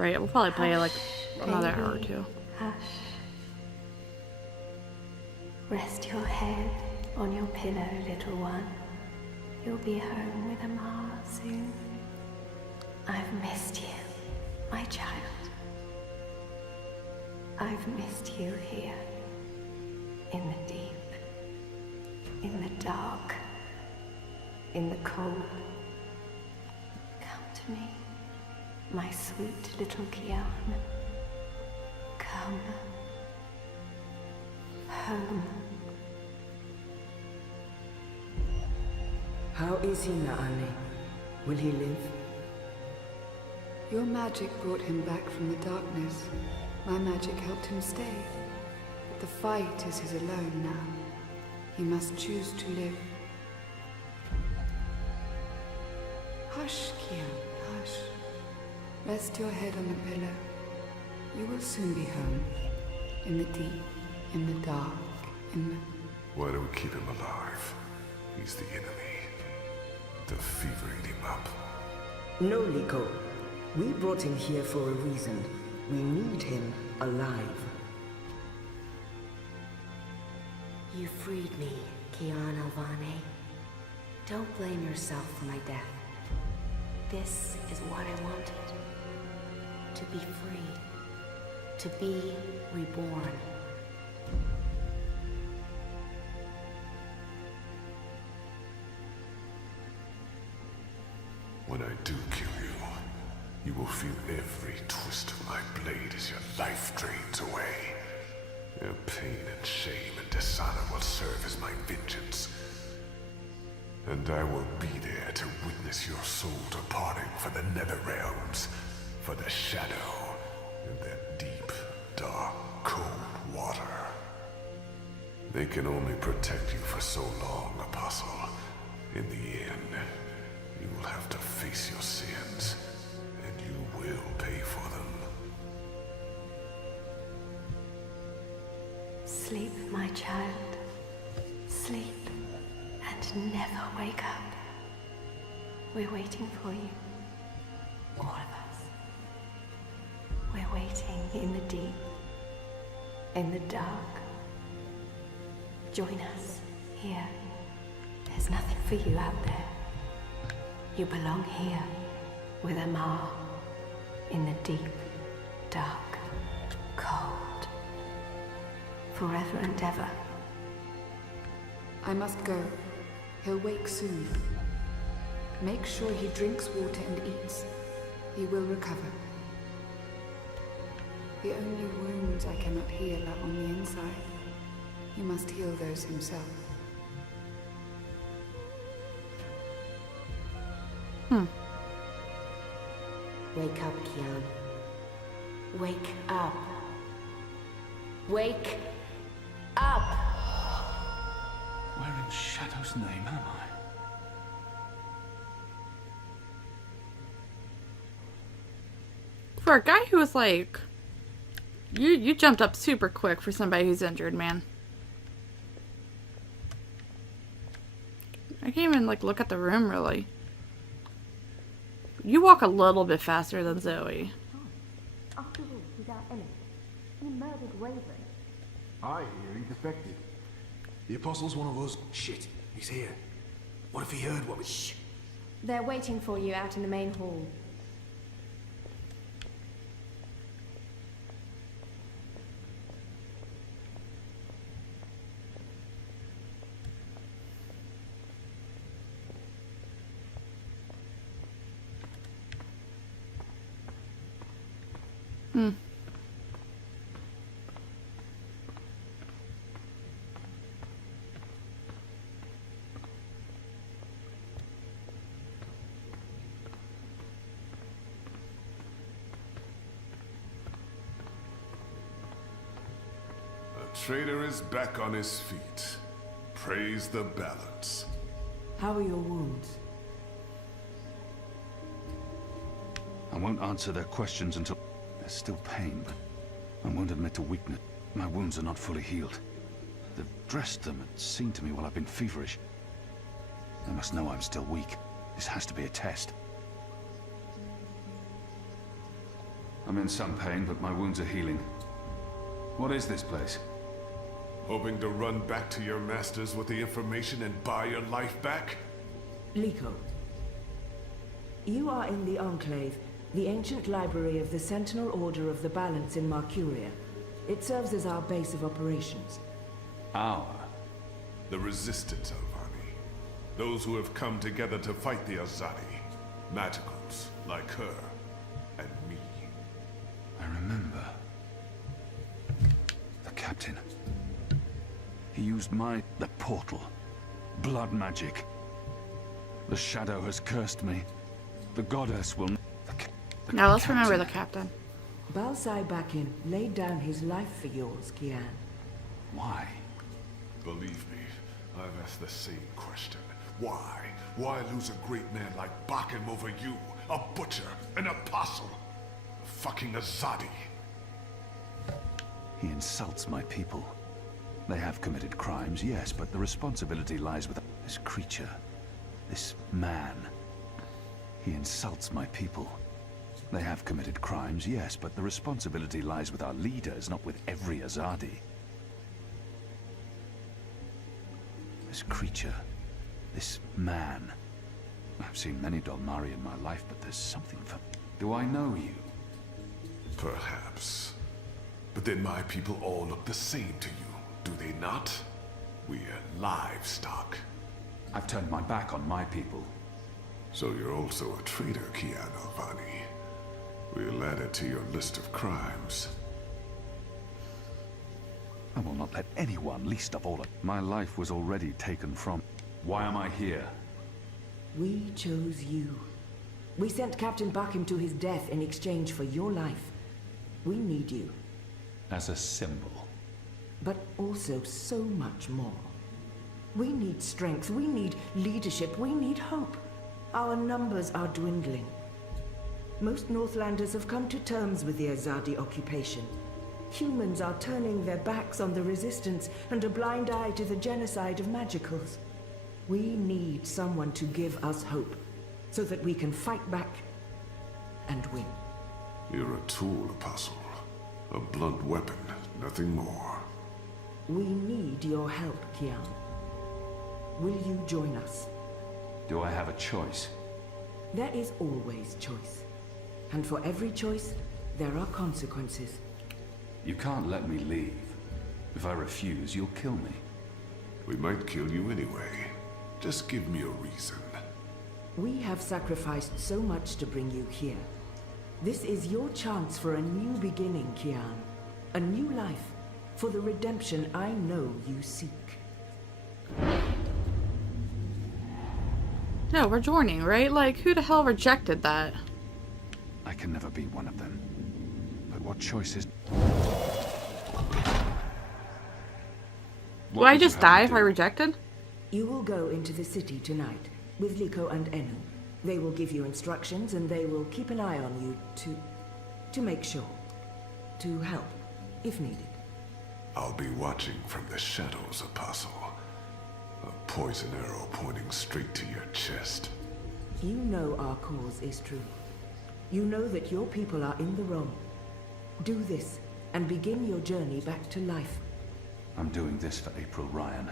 Alright, we'll probably play like another baby, hour or two. Hush. Rest your head on your pillow, little one. You'll be home with Amar soon. I've missed you, my child. I've missed you here. In the deep. In the dark. In the cold. Come to me, my sweet little Kian. Come. Home. How is he, Naane? Will he live? Your magic brought him back from the darkness. My magic helped him stay. But the fight is his alone now. He must choose to live. Hush, Kian, hush. Rest your head on the pillow. You will soon be home. In the deep, in the dark, in the... Why do we keep him alive? He's the enemy. The fever ate him up. No, Liko. We brought him here for a reason. We need him alive. You freed me, Kian Alvane. Don't blame yourself for my death. This is what I wanted. To be free. To be reborn. When I do kill you, you will feel every twist of my blade as your life drains away. Your pain and shame and dishonor will serve as my vengeance. And I will be there to witness your soul departing for the nether realms, for the shadow, and that deep, dark, cold water. They can only protect you for so long, Apostle. In the end, you will have to face your sins, and you will pay for them. Sleep, my child. Sleep and never wake up. We're waiting for you. All of us. We're waiting in the deep, in the dark. Join us here. There's nothing for you out there. You belong here with Amar in the deep, dark, cold. Forever and ever. I must go. He'll wake soon. Make sure he drinks water and eats. He will recover. The only wounds I cannot heal are on the inside. He must heal those himself. Wake up, Kian. Wake up. Wake up! Where in Shadow's name am I? For a guy who was like... You jumped up super quick for somebody who's injured, man. I can't even, like, look at the room, really. You walk a little bit faster than Zoe. After all, he's our enemy. He murdered Raven. I hear he defected. The Apostle's one of us. Shit, he's here. What if he heard what we... Shh. They're waiting for you out in the main hall. Traitor is back on his feet. Praise the balance. How are your wounds? I won't answer their questions until... There's still pain, but I won't admit to weakness. My wounds are not fully healed. They've dressed them and seen to me while I've been feverish. They must know I'm still weak. This has to be a test. I'm in some pain, but my wounds are healing. What is this place? Hoping to run back to your masters with the information and buy your life back? Liko, you are in the Enclave, the ancient library of the Sentinel Order of the Balance in Marcuria. It serves as our base of operations. Our? The Resistance, Alvani. Those who have come together to fight the Azadi. Magicals, like her, and me. I remember. The captain. He used the portal. Blood magic. The shadow has cursed me. The goddess will... Now let's remember the captain. Balsai Bakin laid down his life for yours, Kian. Why? Believe me, I've asked the same question. Why? Why lose a great man like Bakim over you? A butcher, an apostle, a fucking Azadi. He insults my people. They have committed crimes, yes, but the responsibility lies with this creature. This man. He insults my people. They have committed crimes, yes, but the responsibility lies with our leaders, not with every Azadi. This creature. This man. I've seen many Dolmari in my life, but there's something for... Do I know you? Perhaps. But then my people all look the same to you, do they not? We're livestock. I've turned my back on my people. So you're also a traitor, Kian Alvani. We'll add it to your list of crimes. I will not let anyone, least of all... My life was already taken from... Why am I here? We chose you. We sent Captain Bakim to his death in exchange for your life. We need you. As a symbol. But also so much more. We need strength, we need leadership, we need hope. Our numbers are dwindling. Most Northlanders have come to terms with the Azadi occupation. Humans are turning their backs on the Resistance and a blind eye to the genocide of Magicals. We need someone to give us hope, so that we can fight back and win. You're a tool, Apostle. A blunt weapon, nothing more. We need your help, Kian. Will you join us? Do I have a choice? There is always choice. And for every choice, there are consequences. You can't let me leave. If I refuse, you'll kill me. We might kill you anyway. Just give me a reason. We have sacrificed so much to bring you here. This is your chance for a new beginning, Kian. A new life, for the redemption I know you seek. No, we're joining, right? Like, who the hell rejected that? I can never be one of them. But what choice is... Will I just die if I rejected? You will go into the city tonight, with Liko and Enu. They will give you instructions, and they will keep an eye on you to make sure. To help, if needed. I'll be watching from the shadows, Apostle. A poison arrow pointing straight to your chest. You know our cause is true. You know that your people are in the wrong. Do this, and begin your journey back to life. I'm doing this for April Ryan.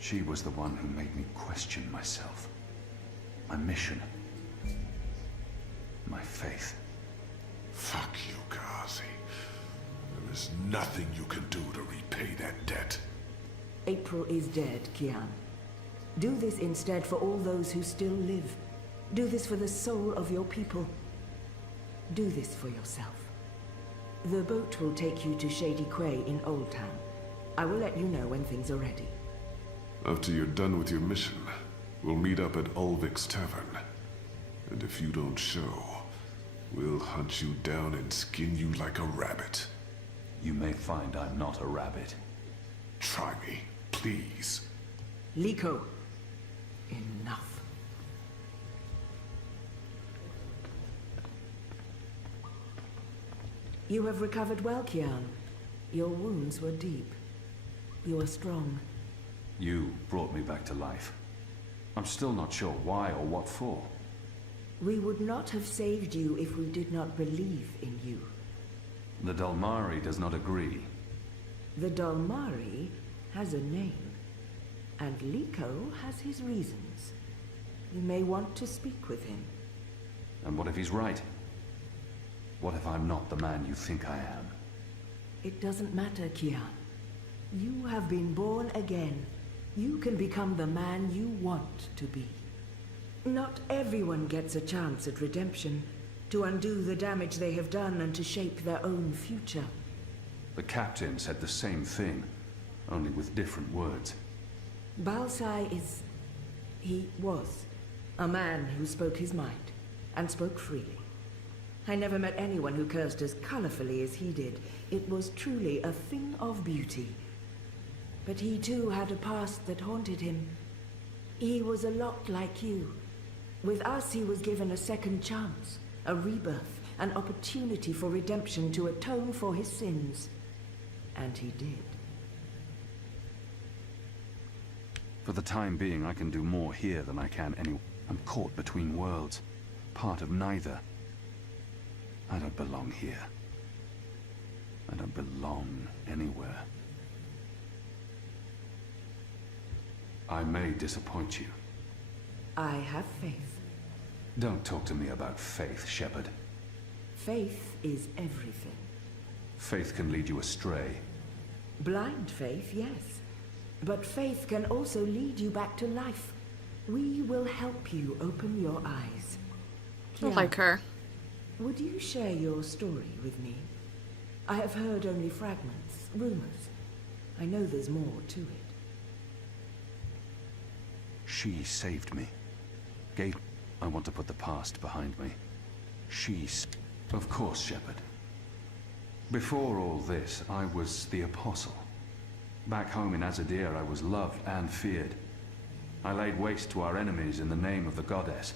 She was the one who made me question myself. My mission. My faith. Fuck you, Gazi. There is nothing you can do to repay that debt. April is dead, Kian. Do this instead for all those who still live. Do this for the soul of your people. Do this for yourself. The boat will take you to Shady Quay in Old Town. I will let you know when things are ready. After you're done with your mission, we'll meet up at Ulvik's Tavern. And if you don't show, we'll hunt you down and skin you like a rabbit. You may find I'm not a rabbit. Try me, please. Liko, enough. You have recovered well, Kian. Your wounds were deep. You are strong. You brought me back to life. I'm still not sure why or what for. We would not have saved you if we did not believe in you. The Dalmari does not agree. The Dalmari has a name, and Liko has his reasons. You may want to speak with him. And what if he's right? What if I'm not the man you think I am? It doesn't matter, Kian. You have been born again. You can become the man you want to be. Not everyone gets a chance at redemption, to undo the damage they have done and to shape their own future. The captain said the same thing, only with different words. Balsai is... he was a man who spoke his mind, and spoke freely. I never met anyone who cursed as colorfully as he did. It was truly a thing of beauty. But he too had a past that haunted him. He was a lot like you. With us, he was given a second chance, a rebirth, an opportunity for redemption to atone for his sins. And he did. For the time being, I can do more here than I can anywhere. I'm caught between worlds, part of neither. I don't belong here. I don't belong anywhere. I may disappoint you. I have faith. Don't talk to me about faith, Shepard. Faith is everything. Faith can lead you astray. Blind faith, yes. But faith can also lead you back to life. We will help you open your eyes. I like her. Would you share your story with me? I have heard only fragments, rumors. I know there's more to it. She saved me. I want to put the past behind me. Of course, Shepard. Before all this, I was the Apostle. Back home in Azadir, I was loved and feared. I laid waste to our enemies in the name of the goddess.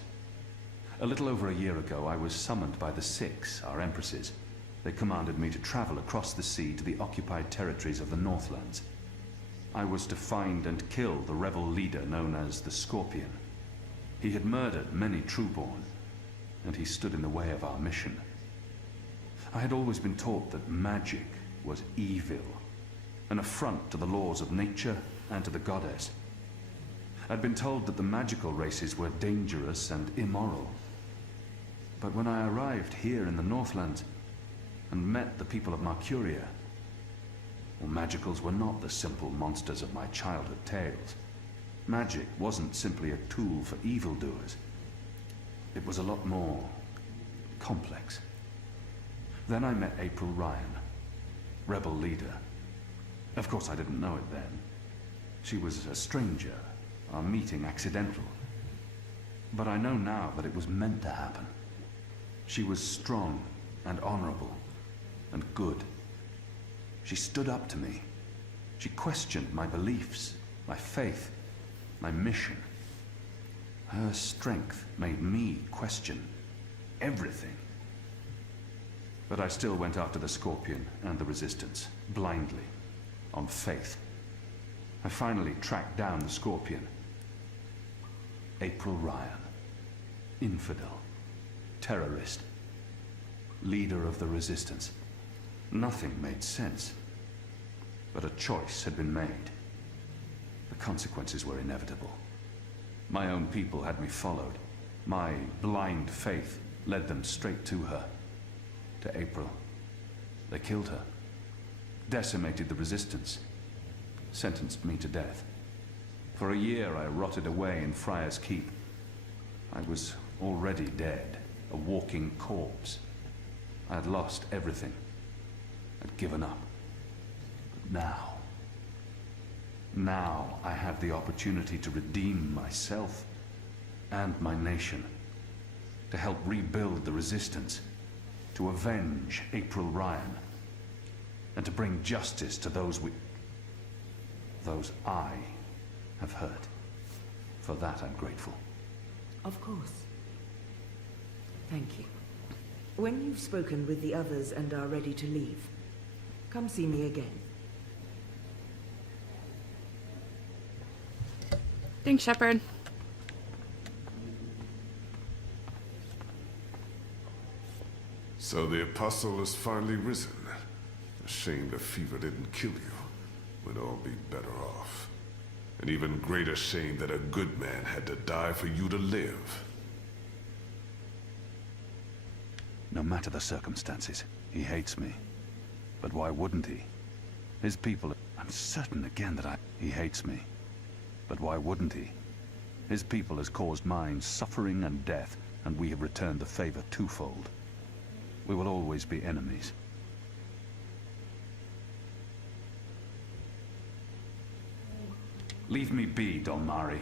A little over a year ago, I was summoned by the Six, our empresses. They commanded me to travel across the sea to the occupied territories of the Northlands. I was to find and kill the rebel leader known as the Scorpion. He had murdered many Trueborn, and he stood in the way of our mission. I had always been taught that magic was evil, an affront to the laws of nature and to the goddess. I'd been told that the magical races were dangerous and immoral. But when I arrived here in the Northlands and met the people of Mercuria, well, magicals were not the simple monsters of my childhood tales. Magic wasn't simply a tool for evildoers. It was a lot more complex. Then I met April Ryan, rebel leader. Of course, I didn't know it then. She was a stranger, our meeting accidental. But I know now that it was meant to happen. She was strong and honorable and good. She stood up to me. She questioned my beliefs, my faith, my mission. Her strength made me question everything. But I still went after the Scorpion and the Resistance, blindly, on faith. I finally tracked down the Scorpion. April Ryan. Infidel. Terrorist. Leader of the Resistance. Nothing made sense. But a choice had been made. The consequences were inevitable. My own people had me followed. My blind faith led them straight to her. To April. They killed her. Decimated the Resistance. Sentenced me to death. For a year I rotted away in Friar's Keep. I was already dead, a walking corpse. I had lost everything. I'd given up. But now I have the opportunity to redeem myself and my nation, to help rebuild the Resistance, to avenge April Ryan, and to bring justice to those I have hurt. For that I'm grateful. Of course. Thank you. When you've spoken with the others and are ready to leave, come see me again. Thanks, Shepard. So the Apostle has finally risen. A shame the fever didn't kill you. We'd all be better off. An even greater shame that a good man had to die for you to live. No matter the circumstances, he hates me. But why wouldn't he? His people... I'm certain again that he hates me. But why wouldn't he? His people has caused mine suffering and death, and we have returned the favor twofold. We will always be enemies. Leave me be, Dolmari.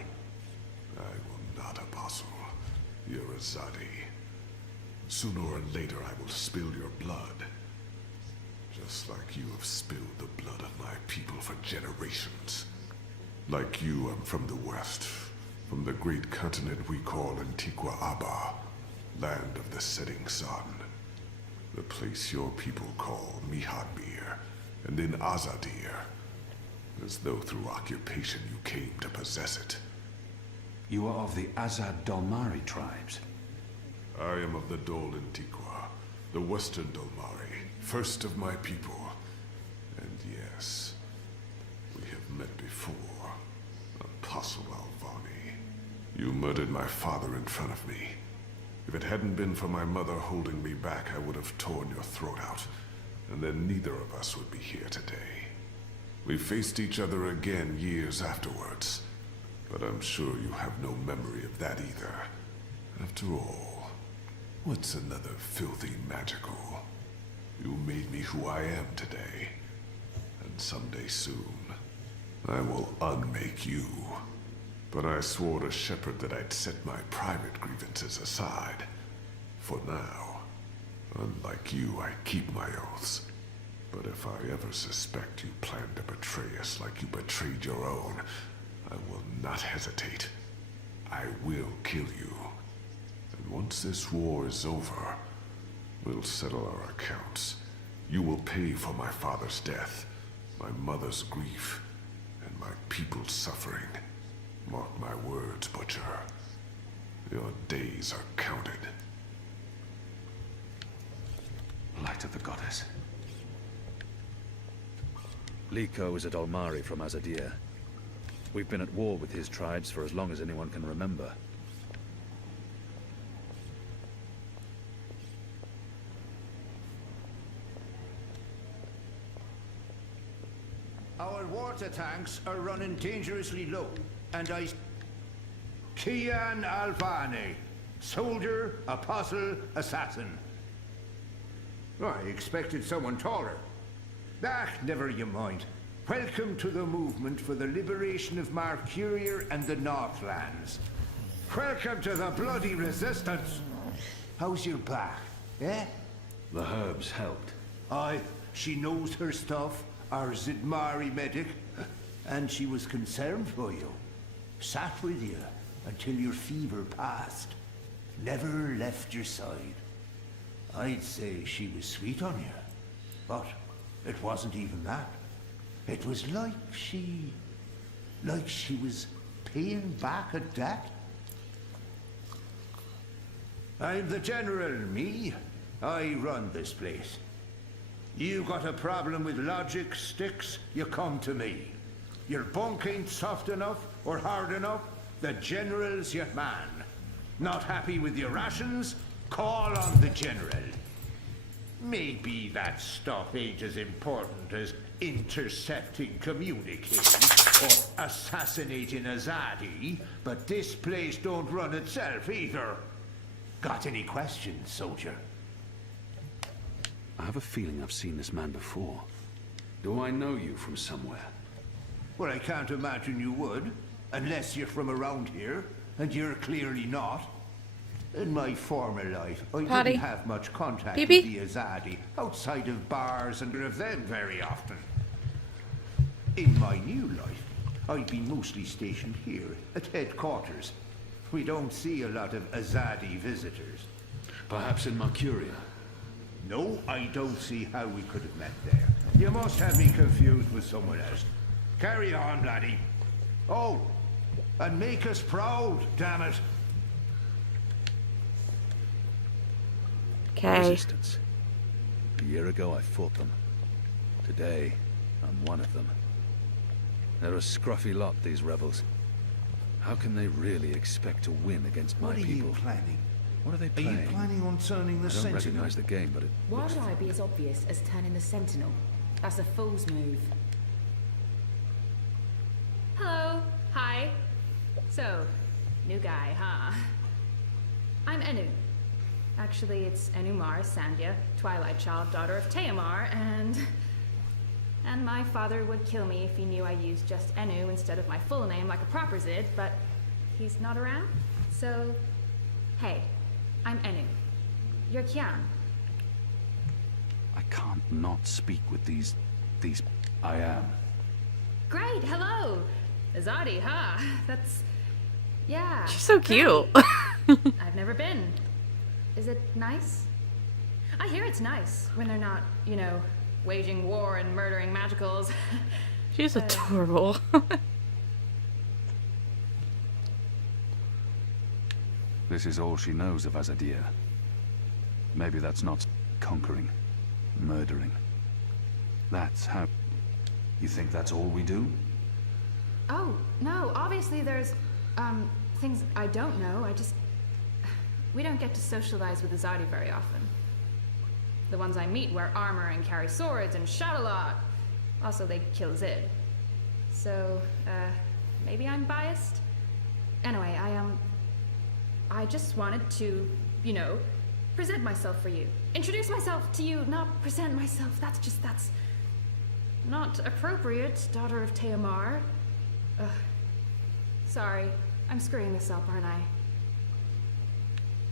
I will not, Apostle. You're a Zadi. Sooner or later I will spill your blood. Just like you have spilled the blood of my people for generations. Like you, I'm from the west. From the great continent we call Antigua Aba. Land of the setting sun. The place your people call Mihadmir. And then Azadir. As though through occupation you came to possess it. You are of the Azad Dolmari tribes. I am of the Dol Antigua, the Western Dolmari, first of my people. And yes, we have met before. Apostle Alvani. You murdered my father in front of me. If it hadn't been for my mother holding me back, I would have torn your throat out. And then neither of us would be here today. We faced each other again years afterwards. But I'm sure you have no memory of that either. After all, what's another filthy magical? You made me who I am today. And someday soon, I will unmake you. But I swore to Shepard that I'd set my private grievances aside. For now. Unlike you, I keep my oaths. But if I ever suspect you plan to betray us like you betrayed your own, I will not hesitate. I will kill you. And once this war is over, we'll settle our accounts. You will pay for my father's death, my mother's grief, and my people's suffering. Mark my words, Butcher. Your days are counted. Light of the Goddess. Liko is a Dolmari from Azadir. We've been at war with his tribes for as long as anyone can remember. Our water tanks are running dangerously low, and Kian Alvani, soldier, apostle, assassin. I expected someone taller. Ah, never you mind. Welcome to the movement for the liberation of Marcuria and the Northlands. Welcome to the bloody resistance. How's your back, eh? The herbs helped. Aye, she knows her stuff, our Zidmari medic, and she was concerned for you. Sat with you until your fever passed. Never left your side. I'd say she was sweet on you, but it wasn't even that. It was like she was paying back a debt. I'm the general, me. I run this place. You got a problem with logic, Sticks, you come to me. Your bunk ain't soft enough or hard enough, the general's your man. Not happy with your rations? Call on the general. Maybe that stuff ain't as important as intercepting communications or assassinating Azadi, but this place don't run itself either. Got any questions, soldier? I have a feeling I've seen this man before. Do I know you from somewhere? Well, I can't imagine you would, unless you're from around here, and you're clearly not. In my former life, I didn't have much contact with the Azadi, outside of bars and of them very often. In my new life, I've been mostly stationed here, at headquarters. We don't see a lot of Azadi visitors. Perhaps in Marcuria? No, I don't see how we could have met there. You must have me confused with someone else. Carry on, laddie. Oh, and make us proud, damn it. Okay. Resistance. year ago, I fought them. Today, I'm one of them. They're a scruffy lot, these rebels. How can they really expect to win against my What are people? you planning? What are they Are playing? you planning on turning the I don't Sentinel? recognize the game, but it Why looks would I fun. be as obvious as turning the Sentinel? That's a fool's move. Hello. Hi. So, new guy, huh? I'm Enu. Actually, it's Enumar Sandhya, Twilight Child, daughter of Teomar, and my father would kill me if he knew I used just Enu instead of my full name like a proper Zid, but he's not around, so... Hey, I'm Enu. You're Kian. I can't not speak with these... I am. Great, hello! Azadi, huh? That's... Yeah. She's so cute. I've never been. Is it nice? I hear it's nice when they're not, you know, waging war and murdering magicals. She's adorable. This is all she knows of Azadir. Maybe that's not conquering, murdering. That's how... You think that's all we do? Oh, no, obviously there's, things I don't know. We don't get to socialize with Azadi very often. The ones I meet wear armor and carry swords and shout a lot. Also, they kill Zid. So, maybe I'm biased? Anyway, I just wanted to, you know, present myself for you. Introduce myself to you, not present myself. That's not appropriate, daughter of Teomar. Sorry, I'm screwing this up, aren't I?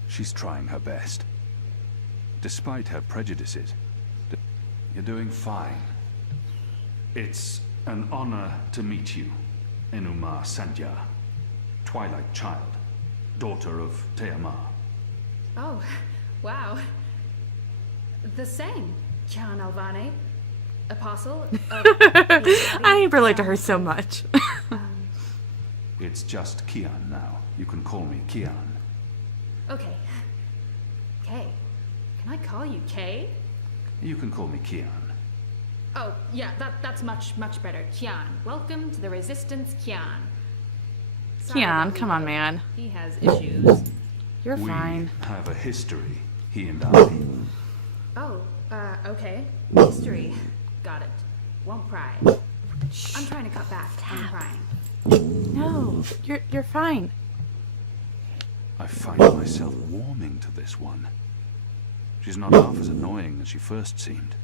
She's trying her best. Despite her prejudices, you're doing fine. It's an honor to meet you, Enumar Sandhya, Twilight Child, daughter of Teomar. Oh, wow. The same, Kian Alvane, apostle of... I relate to her so much. It's just Kian now. You can call me Kian. Okay. Kay. Can I call you Kay? You can call me Kian. Oh, yeah, that's much better. Kian. Welcome to the Resistance, Kian. Sorry Kian, about come on, man. He has issues. You're We fine. have a history, he and I. Oh, okay. History. Got it. Won't pry. I'm trying to cut back on prying. No, you're fine. I find myself warming to this one. She's not half as annoying as she first seemed.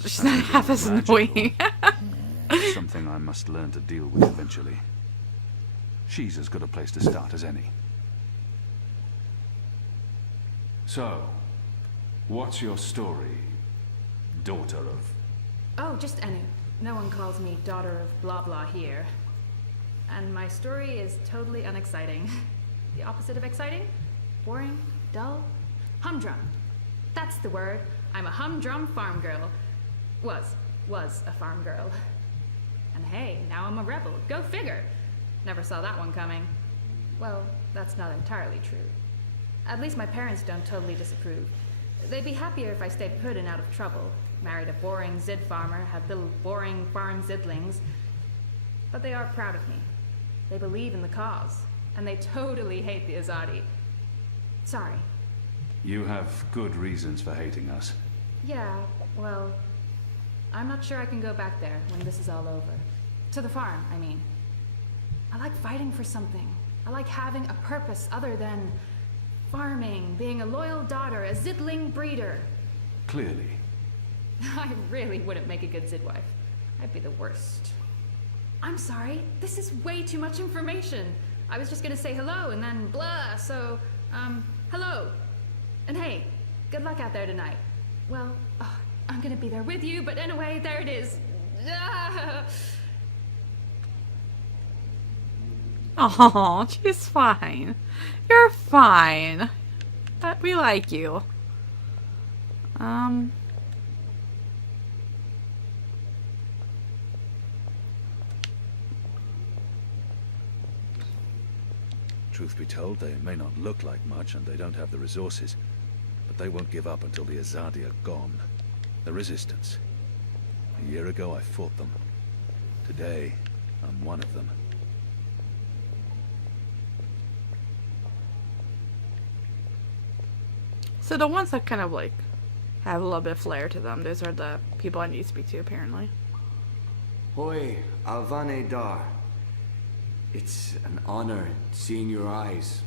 She's not half as Magical. annoying. Something I must learn to deal with eventually. She's as good a place to start as any. So, what's your story, daughter of... Oh, just Enu. No one calls me daughter of blah blah here. And my story is totally unexciting. The opposite of exciting? Boring? Dull? Humdrum. That's the word. I'm a humdrum farm girl. Was a farm girl. And hey, now I'm a rebel. Go figure. Never saw that one coming. Well, that's not entirely true. At least my parents don't totally disapprove. They'd be happier if I stayed put and out of trouble. Married a boring Zid farmer, had little boring farm Zidlings. But they are proud of me. They believe in the cause. And they totally hate the Azadi. Sorry. You have good reasons for hating us. Yeah, well, I'm not sure I can go back there when this is all over. To the farm, I mean. I like fighting for something. I like having a purpose other than farming, being a loyal daughter, a Zidling breeder. Clearly. I really wouldn't make a good Zid wife. I'd be the worst. I'm sorry, this is way too much information. I was just gonna say hello and then blah, so, hello. And hey, good luck out there tonight. Well, I'm gonna be there with you, but anyway, there it is. Oh, she's fine. You're fine. We like you. Truth be told, they may not look like much and they don't have the resources, but they won't give up until the Azadi are gone. The Resistance. A year ago, I fought them. Today, I'm one of them. So the ones that kind of like have a little bit of flair to them, those are the people I need to speak to, apparently. Hoi, Alvane Dar. It's an honor seeing your eyes.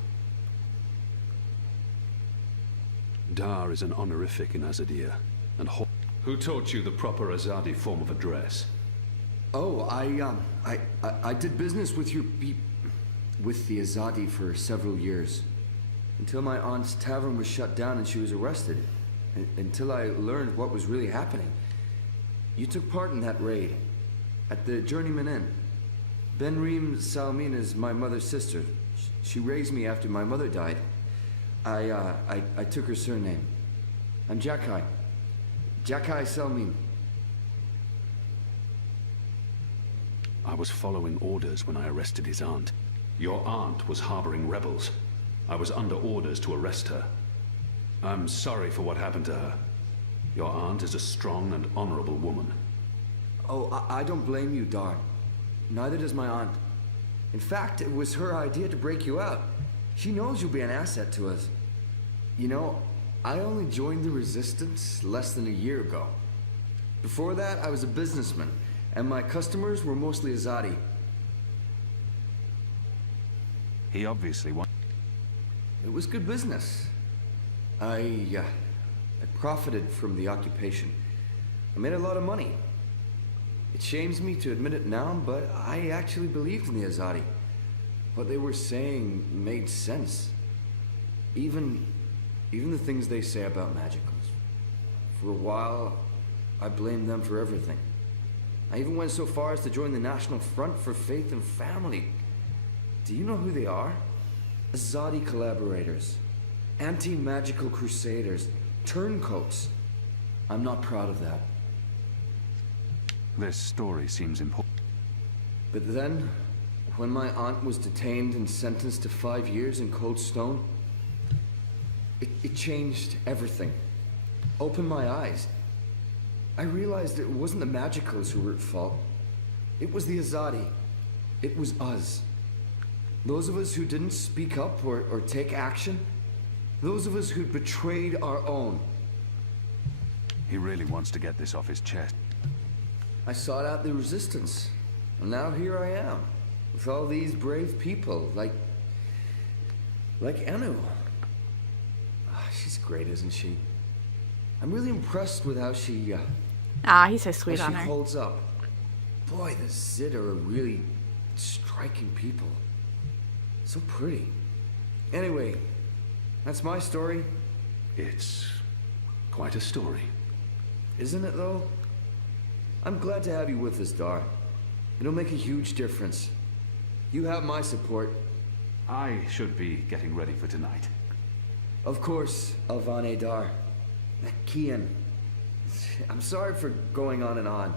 Dar is an honorific in Azadir, and Who taught you the proper Azadi form of address? Oh, I did business with with the Azadi for several years. Until my aunt's tavern was shut down and she was arrested. Until I learned what was really happening. You took part in that raid. At the Journeyman Inn. Benreem Salmin is my mother's sister. She raised me after my mother died. I took her surname. I'm Jakai. Jakai Salmin. I was following orders when I arrested his aunt. Your aunt was harboring rebels. I was under orders to arrest her. I'm sorry for what happened to her. Your aunt is a strong and honorable woman. Oh, I don't blame you, Dar. Neither does my aunt. In fact, it was her idea to break you out. She knows you'll be an asset to us. You know, I only joined the Resistance less than a year ago. Before that, I was a businessman, and my customers were mostly Azadi. He obviously won. It was good business. I profited from the occupation. I made a lot of money. It shames me to admit it now, but I actually believed in the Azadi. What they were saying made sense. Even the things they say about magicals. For a while, I blamed them for everything. I even went so far as to join the National Front for Faith and Family. Do you know who they are? Azadi collaborators. Anti-magical crusaders. Turncoats. I'm not proud of that. This story seems important. But then, when my aunt was detained and sentenced to 5 years in Cold Stone, it changed everything. Opened my eyes. I realized it wasn't the magicals who were at fault. It was the Azadi. It was us. Those of us who didn't speak up or take action. Those of us who'd betrayed our own. He really wants to get this off his chest. I sought out the Resistance. And now here I am. With all these brave people, like Anu. She's great, isn't she? I'm really impressed with how she, he's so sweet on her. holds up. Boy, the Zid are really striking people. So pretty. Anyway, that's my story. It's quite a story. Isn't it, though? I'm glad to have you with us, Dar. It'll make a huge difference. You have my support. I should be getting ready for tonight. Of course, Alvane Dar. Kian. I'm sorry for going on and on.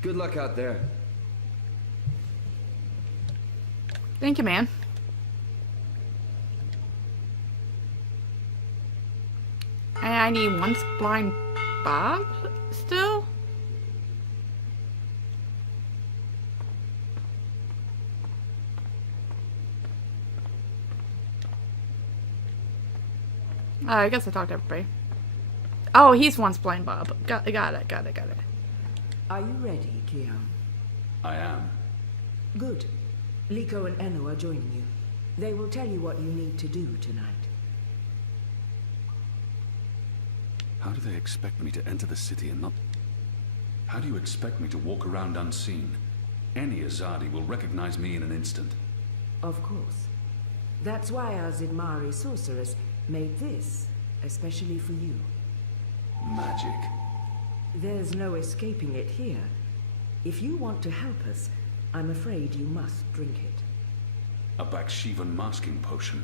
Good luck out there. Thank you, man. And I need one blind Bob still? I guess I talked to everybody. Oh, he's once blind Bob. Got it. Are you ready, Kian? I am. Good. Liko and Eno are joining you. They will tell you what you need to do tonight. How do they expect me to enter the city and not... How do you expect me to walk around unseen? Any Azadi will recognize me in an instant. Of course. That's why our Zidmari sorceress made this, especially for you. Magic. There's no escaping it here. If you want to help us, I'm afraid you must drink it. A Bakshivan masking potion.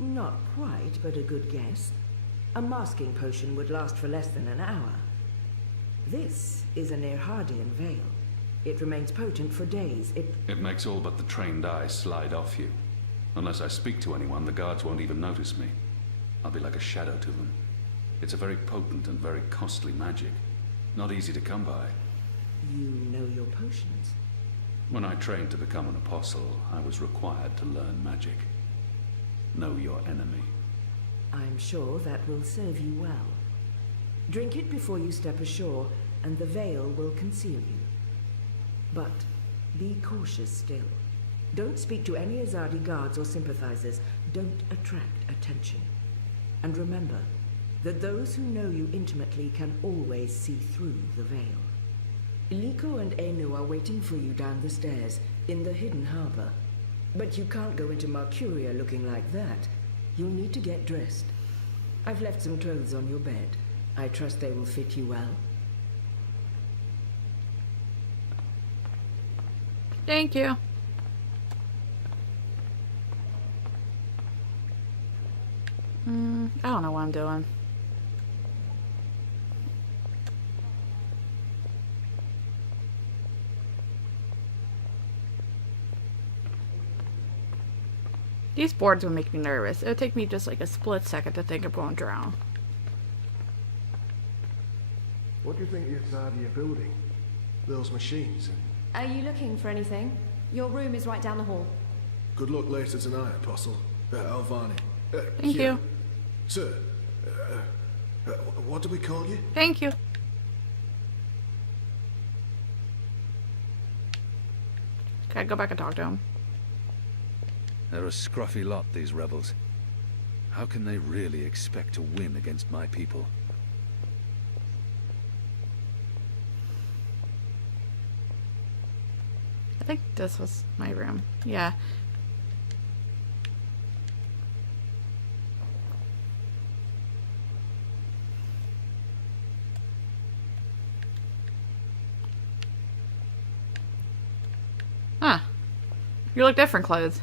Not quite, but a good guess. A masking potion would last for less than an hour. This is an Erhardian veil. It remains potent for days. It makes all but the trained eyes slide off you. Unless I speak to anyone, the guards won't even notice me. I'll be like a shadow to them. It's a very potent and very costly magic. Not easy to come by. You know your potions. When I trained to become an apostle, I was required to learn magic. Know your enemy. I'm sure that will serve you well. Drink it before you step ashore, and the veil will conceal you. But be cautious still. Don't speak to any Azadi guards or sympathizers. Don't attract attention. And remember that those who know you intimately can always see through the veil. Liko and Enu are waiting for you down the stairs, in the hidden harbor. But you can't go into Mercuria looking like that. You'll need to get dressed. I've left some clothes on your bed. I trust they will fit you well. Thank you. I don't know what I'm doing. These boards would make me nervous. It would take me just like a split second to think I'm going to drown. What do you think the Azadi are building? Those machines and... Are you looking for anything? Your room is right down the hall. Good luck later tonight, Apostle. Alvani. Thank you. Sir, what do we call you? Thank you. Okay, go back and talk to him. They're a scruffy lot, these rebels. How can they really expect to win against my people? I think this was my room. Yeah. Huh. You look different, clothes.